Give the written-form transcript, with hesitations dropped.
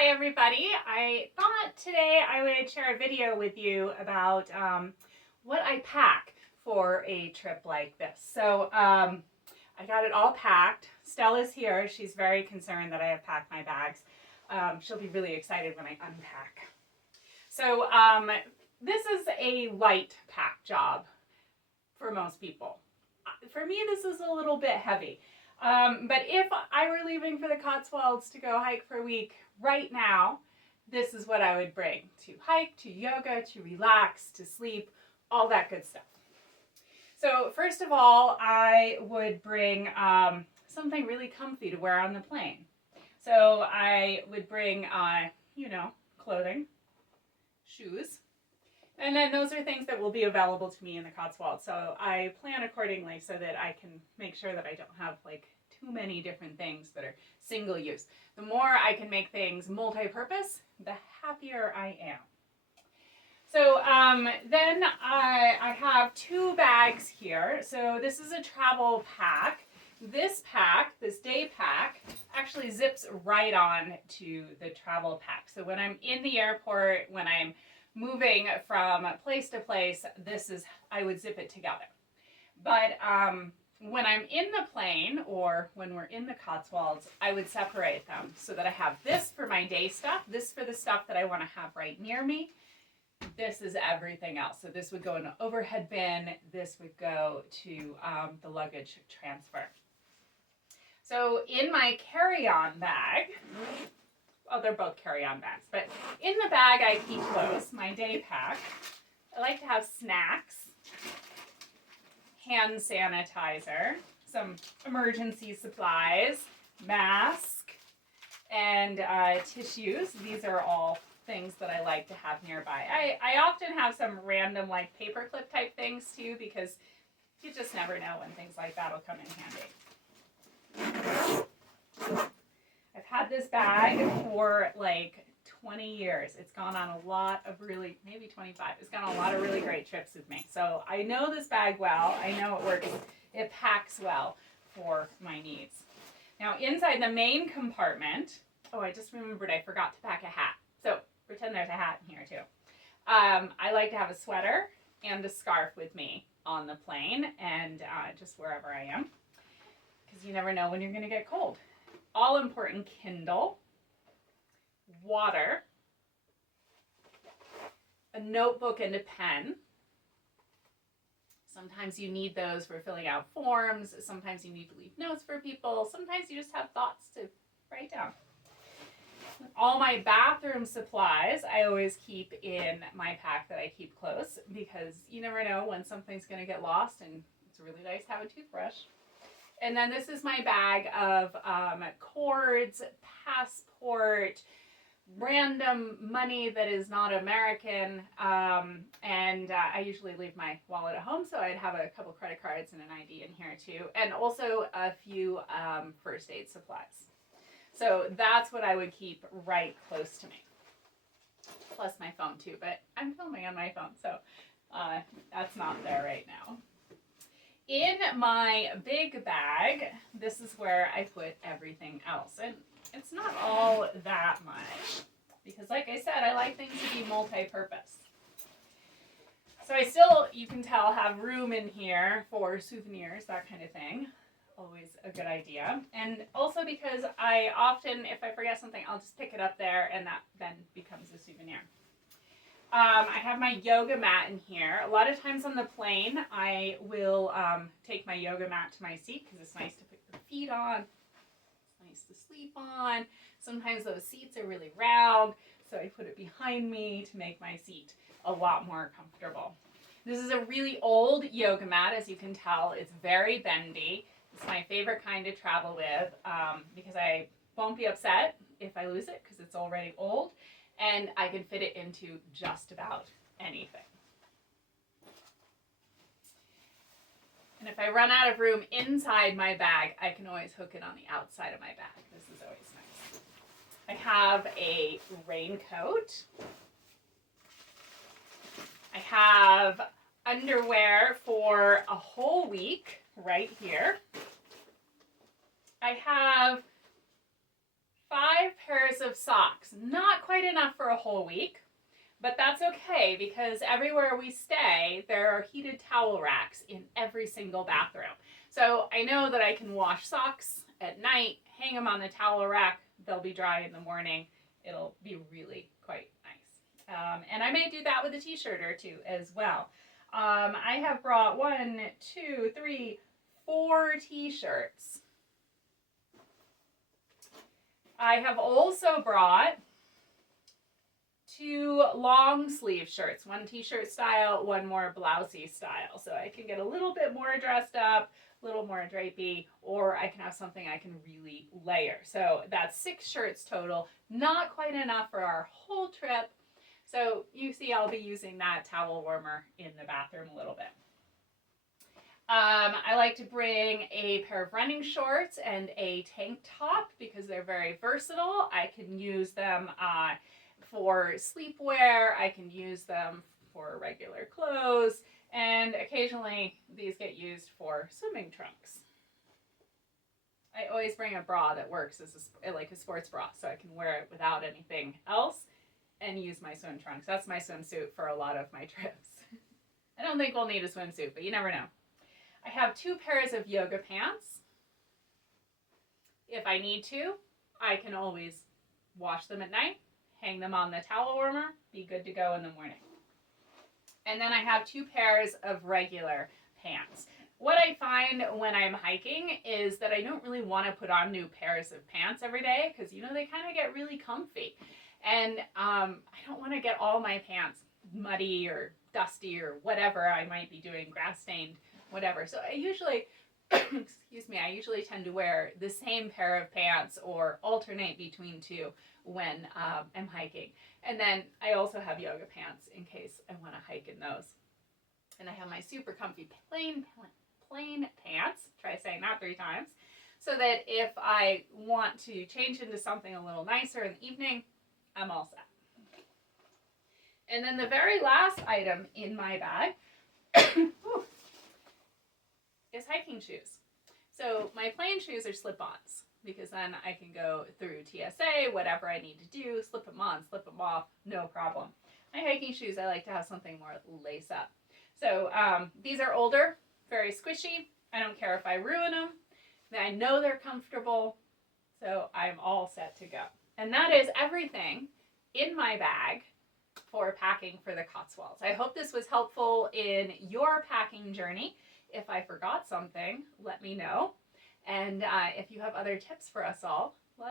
Hi everybody. I thought today I would share a video with you about what I pack for a trip like this. So I got it all packed. Stella's here. She's very concerned that I have packed my bags. She'll be really excited when I unpack. So this is a light pack job for most people. For me, this is a little bit heavy. But if I were leaving for the Cotswolds to go hike for a week right now, this is what I would bring to hike, to yoga, to relax, to sleep, all that good stuff. So first of all, I would bring something really comfy to wear on the plane. So I would bring, clothing, shoes, and then those are things that will be available to me in the Cotswolds. So I plan accordingly so that I can make sure that I don't have like too many different things that are single use. The more I can make things multi-purpose, the happier I am. So then I have two bags here. So this is a travel pack. This day pack, actually zips right on to the travel pack. So when I'm in the airport, when I'm moving from place to place, I would zip it together. But when I'm in the plane or when we're in the Cotswolds, I would separate them so that I have this for my day stuff, this for the stuff that I want to have right near me. This is everything else. So this would go in an overhead bin. This would go to the luggage transfer. So in my carry-on bag, well, they're both carry-on bags, but in the bag I keep close, my day pack, I like to have snacks, hand sanitizer, some emergency supplies, mask, and tissues. These are all things that I like to have nearby. I often have some random like paperclip type things too, because you just never know when things like that will come in handy. I've had this bag for like 20 years. It's gone on a lot of maybe 25. It's gone on a lot of really great trips with me. So I know this bag well. I know it works. It packs well for my needs. Now inside the main compartment, I just remembered I forgot to pack a hat. So pretend there's a hat in here too. I like to have a sweater and a scarf with me on the plane and just wherever I am, because you never know when you're going to get cold. All important Kindle, water, a notebook and a pen. Sometimes you need those for filling out forms. Sometimes you need to leave notes for people. Sometimes you just have thoughts to write down. All my bathroom supplies I always keep in my pack that I keep close, because you never know when something's going to get lost, and it's really nice to have a toothbrush. And then this is my bag of cords, passport, random money that is not American, and I usually leave my wallet at home, so I'd have a couple credit cards and an ID in here too, and also a few first aid supplies. So that's what I would keep right close to me, plus my phone too, but I'm filming on my phone, so that's not there right now. In my big bag, this is where I put everything else. And it's not all that much, because like I said, I like things to be multi-purpose. So I still, you can tell, have room in here for souvenirs, that kind of thing. Always a good idea. And also because I often, if I forget something, I'll just pick it up there and that then becomes a souvenir. I have my yoga mat in here. A lot of times on the plane, I will take my yoga mat to my seat because it's nice to put your feet on. It's nice to sleep on. Sometimes those seats are really round, so I put it behind me to make my seat a lot more comfortable. This is a really old yoga mat, as you can tell. It's very bendy. It's my favorite kind to travel with because I won't be upset if I lose it because it's already old. And I can fit it into just about anything. And if I run out of room inside my bag, I can always hook it on the outside of my bag. This is always nice. I have a raincoat. I have underwear for a whole week right here. I have 5 pairs of socks. Not quite enough for a whole week, but that's okay because everywhere we stay, there are heated towel racks in every single bathroom. So I know that I can wash socks at night, hang them on the towel rack, they'll be dry in the morning. It'll be really quite nice. And I may do that with a t-shirt or two as well. I have brought 1, 2, 3, 4 t-shirts. I have also brought 2 long sleeve shirts, 1 t-shirt style, 1 more blousey style. So I can get a little bit more dressed up, a little more drapey, or I can have something I can really layer. So that's 6 shirts total, not quite enough for our whole trip. So you see I'll be using that towel warmer in the bathroom a little bit. I like to bring a pair of running shorts and a tank top because they're very versatile. I can use them for sleepwear, I can use them for regular clothes, and occasionally these get used for swimming trunks. I always bring a bra that works as like a sports bra, so I can wear it without anything else and use my swim trunks. That's my swimsuit for a lot of my trips. I don't think we'll need a swimsuit, but you never know. I have 2 pairs of yoga pants. If I need to, I can always wash them at night, hang them on the towel warmer, be good to go in the morning. And then I have 2 pairs of regular pants. What I find when I'm hiking is that I don't really want to put on new pairs of pants every day because, you know, they kind of get really comfy. And I don't want to get all my pants muddy or dusty or whatever I might be doing, grass stained, whatever. So I usually, excuse me, I usually tend to wear the same pair of pants or alternate between 2 when I'm hiking. And then I also have yoga pants in case I want to hike in those. And I have my super comfy plain pants, try saying that 3 times, so that if I want to change into something a little nicer in the evening, I'm all set. And then the very last item in my bag is hiking shoes. So my plain shoes are slip-ons because then I can go through TSA, whatever I need to do, slip them on, slip them off, no problem. My hiking shoes, I like to have something more lace up. So these are older, very squishy. I don't care if I ruin them. I know they're comfortable, so I'm all set to go. And that is everything in my bag for packing for the Cotswolds. I hope this was helpful in your packing journey. If I forgot something, let me know. And if you have other tips for us all,